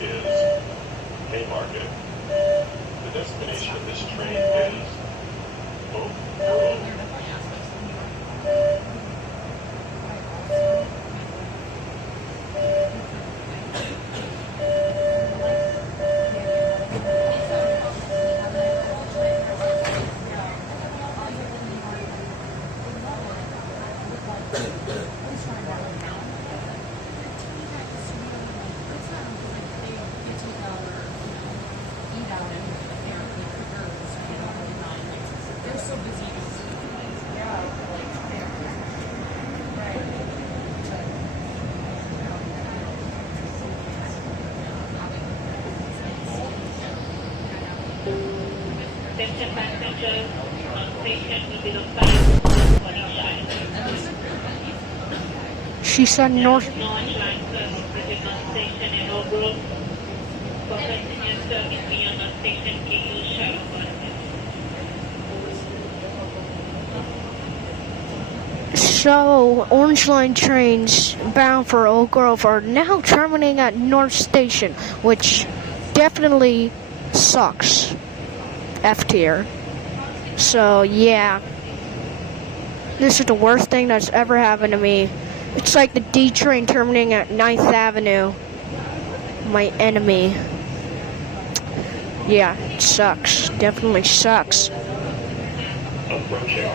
is Haymarket. The destination of this train is Oak Grove. Attention passengers, on station will be the flight for She said north. Launch line service is on station in Oak Grove. For passenger service beyond on station, please use shuttle buses. So, Orange Line trains bound for Oak Grove are now terminating at North Station, which definitely sucks. F tier. So, yeah. This is the worst thing that's ever happened to me. It's like the D train terminating at 9th Avenue. My enemy. Yeah, it sucks. Definitely sucks. Approaching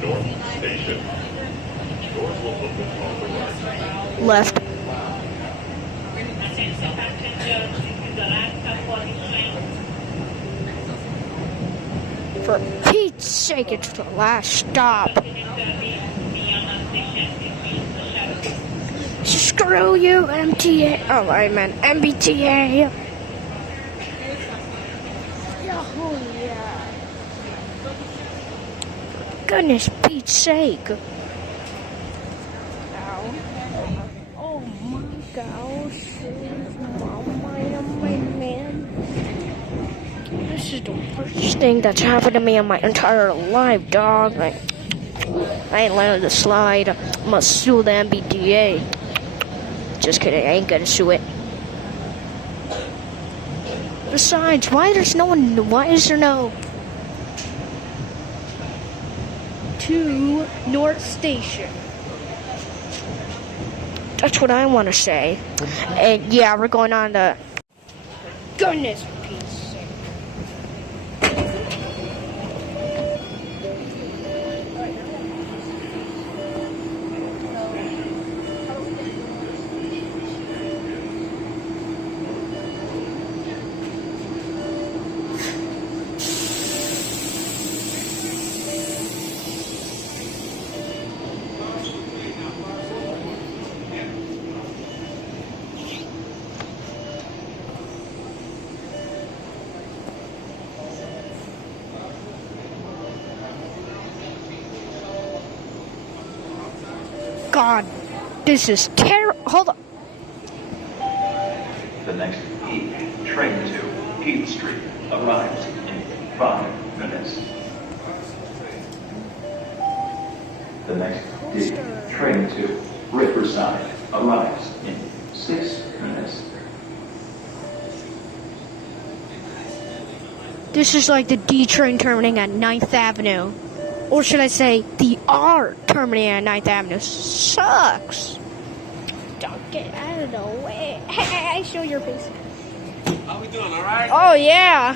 North Station. Doors will open on the right. Left. Attention passengers, this is the last stop for this train. For Pete's sake, it's the last stop. Screw you, MTA. Oh, I meant MBTA. Oh, yeah. For goodness Pete's sake. Ow. Oh my gosh. Oh my man. This is the worst thing that's happened to me in my entire life, dog. I ain't letting the slide. I'm gonna sue the MBTA. Just kidding, I ain't gonna sue it. Besides, why is there no to North Station? That's what I want to say. And yeah, we're going on the goodness Pete's sake. God, this is terrible. Hold on. The next train to Heath Street arrives in 5 minutes. The next train to Riverside arrives in 6 minutes. This is like the D train terminating at 9th Avenue. Or should I say, the R terminating at 9th Avenue. Sucks. Don't get out of the way. Hey, show your face. How we doing, all right? Oh, yeah.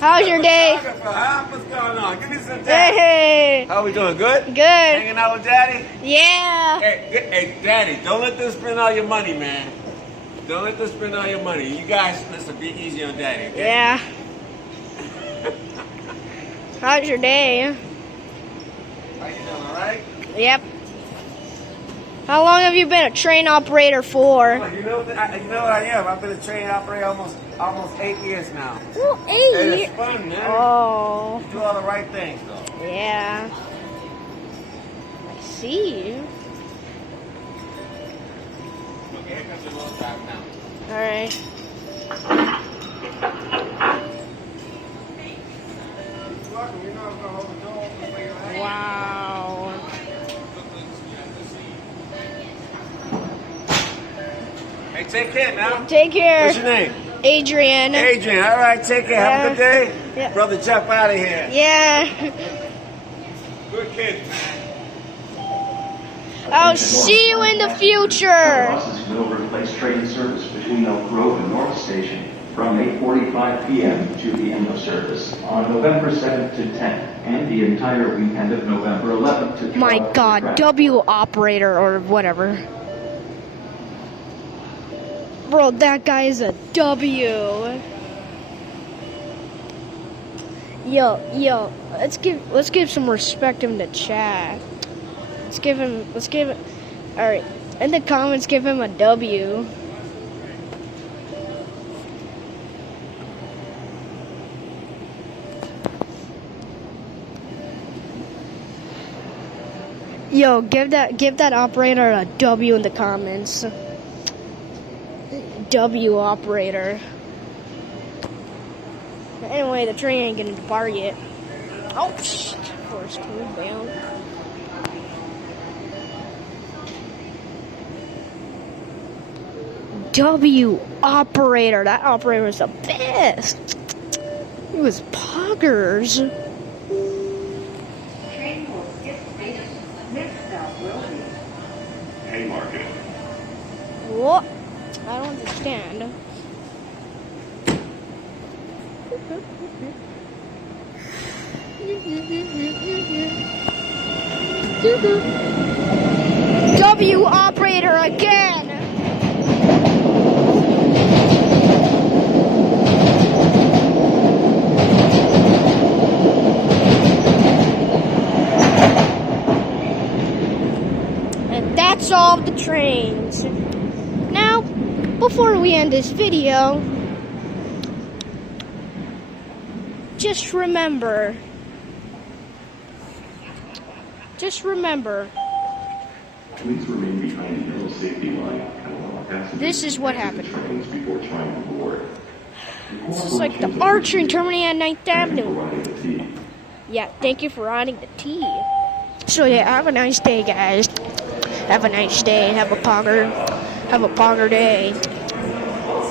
How's your day? What's going on? Give me some time. Hey. How we doing? Good? Good. Hanging out with Daddy? Yeah. Hey, Daddy, don't let them spend all your money, man. Don't let them spend all your money. You guys, listen, be easy on Daddy, okay? Yeah. How's your day? How you doing, all right? Yep. How long have you been a train operator for? You know what I am. I've been a train operator almost 8 years now. Well, And 8 it's fun, man. Oh. You do all the right things, though. Yeah. I see. Okay, here comes your little drive now. All right. You know I'm gonna hold the door open for you. Wow. Hey, Take care now. Take care. What's your name? Adrian. Adrian. All right, take care. Have a good day. Yeah. Brother Jeff out of here. Yeah. Good kids, man. I'll see you in the future. Buses will replace train service between Elk Grove and North Station from 8:45 p.m. to the end of service on November 7th to 10th and the entire weekend of November 11th to 12th. My God, W operator or whatever. Bro, that guy is a W. Yo, let's give some respect in the chat. Alright, in the comments, give him a W. Yo, give that operator a W in the comments. W operator. Anyway, the train ain't gonna depart yet. Oh shit! Force 2 down. W operator. That operator was the best. He was poggers. Train will skip station. Next stop will be Haymarket. What? I don't understand. W operator again. And that's all the trains. Now, before we end this video, just remember, Please remain behind the yellow safety line and allow passengers this is what to exit happened. the trains before trying to board. This is like the R train terminating at 9th Thank you for Avenue. riding the T. Yeah, thank you for riding the T. So yeah, have a nice day, guys. Have a nice day. Have a pogger day.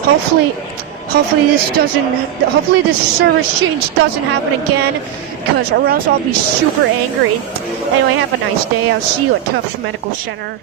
Hopefully this service change doesn't happen again, or else I'll be super angry. Anyway, have a nice day. I'll see you at Tufts Medical Center.